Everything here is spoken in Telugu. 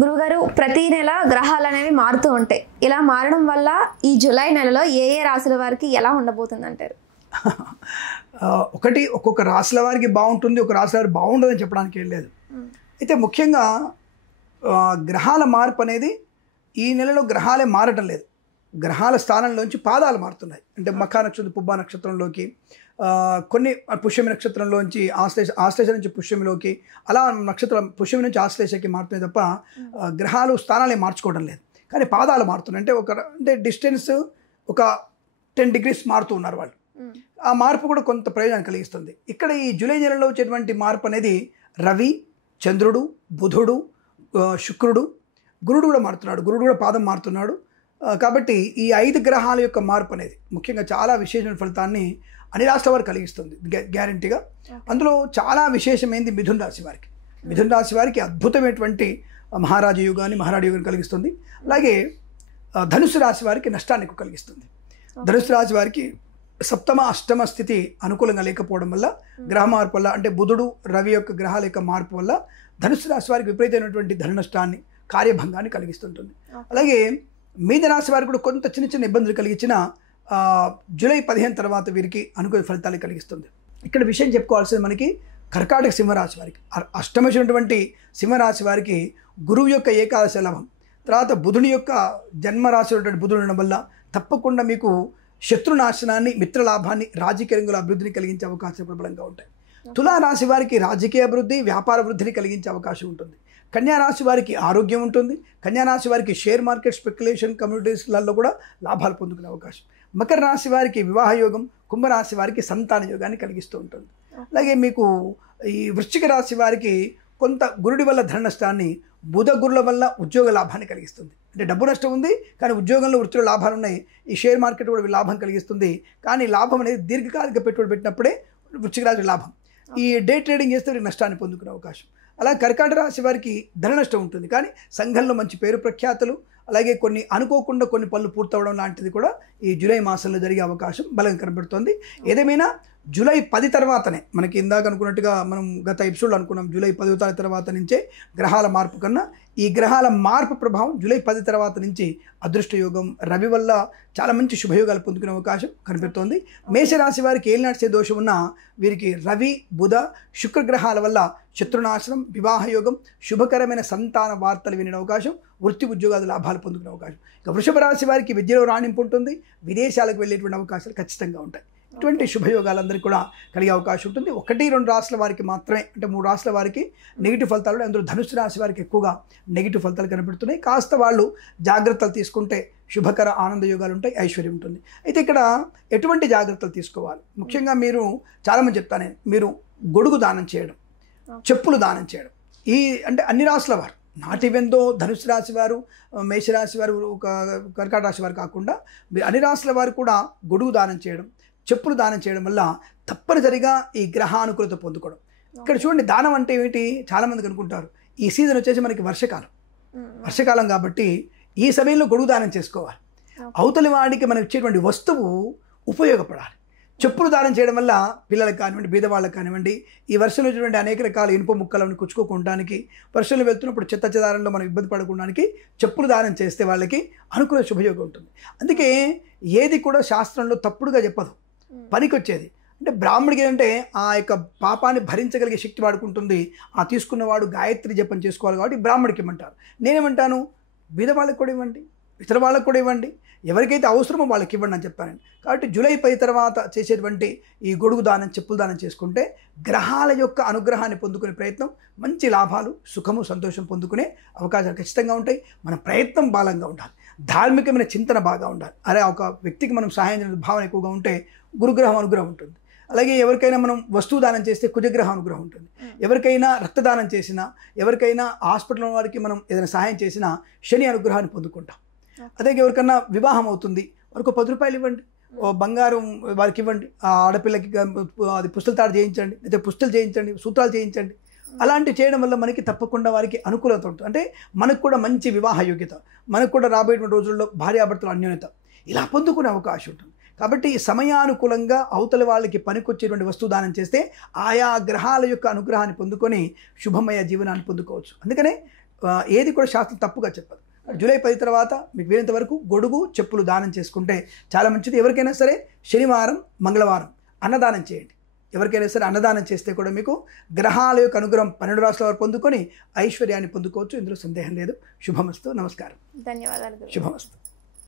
గురుగారు ప్రతి నెల గ్రహాలు అనేవి మారుతూ ఉంటాయి. ఇలా మారడం వల్ల ఈ జూలై నెలలో ఏ ఏ రాశుల వారికి ఎలా ఉండబోతుంది అంటారు? ఒక్కొక్క రాశుల వారికి బాగుంటుంది, ఒక రాశుల వారికి బాగుండదని చెప్పడానికి ఏం లేదు. అయితే ముఖ్యంగా గ్రహాల మార్పు అనేది ఈ నెలలో గ్రహాలే మారటం లేదు, గ్రహాల స్థానంలోంచి పాదాలు మారుతున్నాయి. అంటే మఖా నక్షత్రం పుబ్బా నక్షత్రంలోకి, కొన్ని పుష్యమి నక్షత్రంలోంచి ఆశ్లేష నుంచి పుష్యమిలోకి, అలా నక్షత్రం పుష్యమి నుంచి ఆశ్లేషకి మారుతున్నాయి తప్ప గ్రహాలు స్థానాలే మార్చుకోవడం లేదు. కానీ పాదాలు మారుతున్నాయి. అంటే డిస్టెన్స్ ఒక 10 degrees మారుతూ ఉన్నారు వాళ్ళు. ఆ మార్పు కూడా కొంత ప్రయోజనం కలిగిస్తుంది. ఇక్కడ ఈ జూలై నెలలో వచ్చేటువంటి మార్పు అనేది రవి, చంద్రుడు, బుధుడు, శుక్రుడు, గురుడు కూడా మారుతున్నాడు, గురుడు కూడా పాదం మారుతున్నాడు. కాబట్టి ఈ 5 గ్రహాల యొక్క మార్పు అనేది ముఖ్యంగా చాలా విశేషమైన ఫలితాన్ని అన్ని రాష్ట్రాల వారికి కలిగిస్తుంది గ్యారంటీగా. అందులో చాలా విశేషమైంది మిథున రాశి వారికి. మిథున రాశి వారికి అద్భుతమైనటువంటి మహారాజ యుగాన్ని కలిగిస్తుంది. అలాగే ధనుసు రాశి వారికి నష్టాన్ని కలిగిస్తుంది. ధనుసు రాశి వారికి సప్తమ అష్టమ స్థితి అనుకూలంగా లేకపోవడం వల్ల, గ్రహ మార్పు వల్ల, అంటే బుధుడు రవి యొక్క గ్రహాల యొక్క మార్పు వల్ల ధనుసు రాశి వారికి విపరీతమైనటువంటి ధన నష్టాన్ని, కార్యభంగాన్ని కలిగిస్తుంటుంది. అలాగే మీనరాశి వారికి కూడా కొంత చిన్న చిన్న ఇబ్బందులు కలిగించిన జూలై 15 తర్వాత వీరికి అనుకూల ఫలితాలు కలిగిస్తుంది. ఇక్కడ విషయం చెప్పుకోవాల్సింది మనకి కర్కాటక సింహరాశి వారికి, అష్టమమైనటువంటి సింహరాశి వారికి గురువు యొక్క ఏకాదశ లాభం, తర్వాత బుధుని యొక్క జన్మరాశి ఉన్నటువంటి బుధుడు ఉండడం వల్ల తప్పకుండా మీకు శత్రునాశనాన్ని, మిత్రలాభాన్ని, రాజకీయ రంగుల అభివృద్ధిని కలిగించే అవకాశాలు ప్రబలంగా ఉంటాయి. తులారాశి వారికి రాజకీయ అభివృద్ధి, వ్యాపార వృద్ధిని కలిగించే అవకాశం ఉంటుంది. కన్యారాశి వారికి ఆరోగ్యం ఉంటుంది. కన్యారాశి వారికి షేర్ మార్కెట్, స్పెక్యులేషన్, కమ్యూనిటీస్లలో కూడా లాభాలు పొందుకునే అవకాశం. మకర రాశి వారికి వివాహ యోగం, కుంభరాశి వారికి సంతాన యోగాన్ని కలిగిస్తూ ఉంటుంది. అలాగే మీకు ఈ వృశ్చిక రాశి వారికి కొంత గురుడి వల్ల ధన నష్టాన్ని, బుధ గురుల వల్ల ఉద్యోగ లాభాన్ని కలిగిస్తుంది. అంటే డబ్బు నష్టం ఉంది కానీ ఉద్యోగంలో వృత్తిలో లాభాలు ఉన్నాయి. ఈ షేర్ మార్కెట్ కూడా లాభం కలిగిస్తుంది. కానీ లాభం అనేది దీర్ఘకాలిక పెట్టుబడి పెట్టినప్పుడే వృశ్చిక రాశి లాభం. ఈ డే ట్రేడింగ్ చేస్తే నష్టాన్ని పొందుకునే అవకాశం. అలా కర్కాటక రాశి వారికి ధన నష్టం ఉంటుంది కానీ సంఘంలో మంచి పేరు ప్రఖ్యాతులు, అలాగే కొన్ని అనుకోకుండా కొన్ని పనులు పూర్తవడం లాంటిది కూడా ఈ జూలై మాసంలో జరిగే అవకాశం బలంగా కనబడుతుంది. ఏదేమైనా జూలై 10 తర్వాతనే, మనకి ఇందాక అనుకున్నట్టుగా మనం గత ఎపిసోడ్లో అనుకున్నాం, జూలై 10 తారీఖు తర్వాత నుంచే గ్రహాల మార్పు కన్నా ఈ గ్రహాల మార్పు ప్రభావం జూలై 10 తర్వాత నుంచి అదృష్ట యోగం, రవి వల్ల చాలా మంచి శుభయోగాలు పొందుకునే అవకాశం కనిపిస్తోంది. మేషరాశి వారికి ఏలినాటి దోషం ఉన్న వీరికి రవి, బుధ, శుక్రగ్రహాల వల్ల శత్రునాశనం, వివాహ యోగం, శుభకరమైన సంతాన వార్తలు వినే అవకాశం, వృత్తి ఉద్యోగాలు లాభాలు పొందుకునే అవకాశం. ఇక వృషభ రాశి వారికి విద్యలో రాణింపు ఉంటుంది. విదేశాలకు వెళ్ళేటువంటి అవకాశాలు ఖచ్చితంగా ఉంటాయి. ఇటువంటి శుభయోగాలందరికీ కూడా కలిగే అవకాశం ఉంటుంది. 1-2 రాశుల వారికి మాత్రమే, అంటే 3 రాశుల వారికి నెగిటివ్ ఫలితాలు, అందులో ధనుసు రాశి వారికి ఎక్కువగా నెగిటివ్ ఫలితాలు కనబడుతున్నాయి. కాస్త వాళ్ళు జాగ్రత్తలు తీసుకుంటే శుభకర ఆనంద యోగాలు ఉంటాయి, ఐశ్వర్యం ఉంటుంది. అయితే ఇక్కడ ఎటువంటి జాగ్రత్తలు తీసుకోవాలి? ముఖ్యంగా మీరు చాలామంది చెప్తాను, మీరు గొడుగు దానం చేయడం, చెప్పులు దానం చేయడం, ఈ అంటే అన్ని రాశుల వారు, నాట్ ఈవెన్ దో ధనుసు రాశి వారు, మేషరాశి వారు, కర్కాటక రాశి వారు కాకుండా అన్ని రాశుల వారు కూడా గొడుగు దానం చేయడం, చెప్పులు దానం చేయడం వల్ల తప్పనిసరిగా ఈ గ్రహానుకూలత పొందుకోవడం. ఇక్కడ చూడండి, దానం అంటే ఏమిటి? చాలామందికి అనుకుంటారు ఈ సీజన్ వచ్చేసి మనకి వర్షకాలం కాబట్టి ఈ సమయంలో గొడుగు దానం చేసుకోవాలి. అవతలి వాడికి మనం ఇచ్చేటువంటి వస్తువు ఉపయోగపడాలి. చెప్పులు దానం చేయడం వల్ల పిల్లలకు కానివ్వండి, బీదవాళ్ళకి కానివ్వండి, ఈ వర్షంలో వచ్చేటువంటి అనేక రకాల ఇనుప ముక్కలను కుచ్చుకోకుండా, వర్షంలో వెళ్తున్నప్పుడు చెత్త చెదారంలో మనం ఇబ్బంది పడకుండా చెప్పులు దానం చేస్తే వాళ్ళకి అనుకూల శుభయోగం ఉంటుంది. అందుకే ఏది కూడా శాస్త్రంలో తప్పుడుగా చెప్పదు, పనికొచ్చేది. అంటే బ్రాహ్మడికి ఏంటంటే ఆ యొక్క పాపాన్ని భరించగలిగే శక్తి వాడుకుంటుంది. ఆ తీసుకున్నవాడు గాయత్రి జపం చేసుకోవాలి కాబట్టి బ్రాహ్మడికి ఇవ్వమంటారు. నేనేమంటాను, బీదవాళ్ళకి కూడా ఇవ్వండి, ఇతర వాళ్ళకు కూడా ఇవ్వండి, ఎవరికైతే అవసరమో వాళ్ళకి ఇవ్వండి అని చెప్పాను. కాబట్టి జూలై 10 తర్వాత చేసేటువంటి ఈ గొడుగు దానం, చెప్పులు దానం చేసుకుంటే గ్రహాల యొక్క అనుగ్రహాన్ని పొందుకునే ప్రయత్నం, మంచి లాభాలు, సుఖము, సంతోషం పొందుకునే అవకాశాలు ఖచ్చితంగా ఉంటాయి. మన ప్రయత్నం బలంగా ఉండాలి, ధార్మికమైన చింతన బాగా ఉండాలి. అరే ఒక వ్యక్తికి మనం సహాయం చేసే భావన ఎక్కువగా ఉంటే గురుగ్రహం అనుగ్రహం ఉంటుంది. అలాగే ఎవరికైనా మనం వస్తువు దానం చేస్తే కుజగ్రహ అనుగ్రహం ఉంటుంది. ఎవరికైనా రక్తదానం చేసినా, ఎవరికైనా హాస్పిటల్ వారికి మనం ఏదైనా సహాయం చేసినా శని అనుగ్రహాన్ని పొందుకుంటాం. అదే ఎవరికన్నా వివాహం అవుతుంది, వారికి 10 రూపాయలు ఇవ్వండి, బంగారం వారికి ఇవ్వండి, ఆ ఆడపిల్లకి అది పుస్తల తాడు చేయించండి, లేదా పుస్తలు చేయించండి, సూత్రాలు చేయించండి. అలాంటివి చేయడం వల్ల మనకి తప్పకుండా వారికి అనుకూలత ఉంటుంది. అంటే మనకు కూడా మంచి వివాహ యోగ్యత, మనకు కూడా రాబోయే రోజుల్లో భార్యాభర్తల అన్యోన్యత ఇలా పొందుకునే అవకాశం ఉంటుంది. కాబట్టి సమయానుకూలంగా అవతల వాళ్ళకి పనికొచ్చేటువంటి వస్తువు దానం చేస్తే ఆయా గ్రహాల యొక్క అనుగ్రహాన్ని పొందుకొని శుభమయ జీవనాన్ని పొందుకోవచ్చు. అందుకనే ఏది కూడా శాస్త్రం తప్పుగా చెప్పదు. జూలై 10 తర్వాత మీకు వీలైనంత వరకు గొడుగు చెప్పులు దానం చేసుకుంటే చాలా మంచిది. ఎవరికైనా సరే శనివారం మంగళవారం అన్నదానం చేయండి. ఎవరికైనా సరే అన్నదానం చేస్తే కూడా మీకు గ్రహాల యొక్క అనుగ్రహం 12 రాశుల వారు పొందుకొని ఐశ్వర్యాన్ని పొందుకోవచ్చు. ఇందులో సందేహం లేదు. శుభమస్తు. నమస్కారం. ధన్యవాదాలు. శుభమస్తు.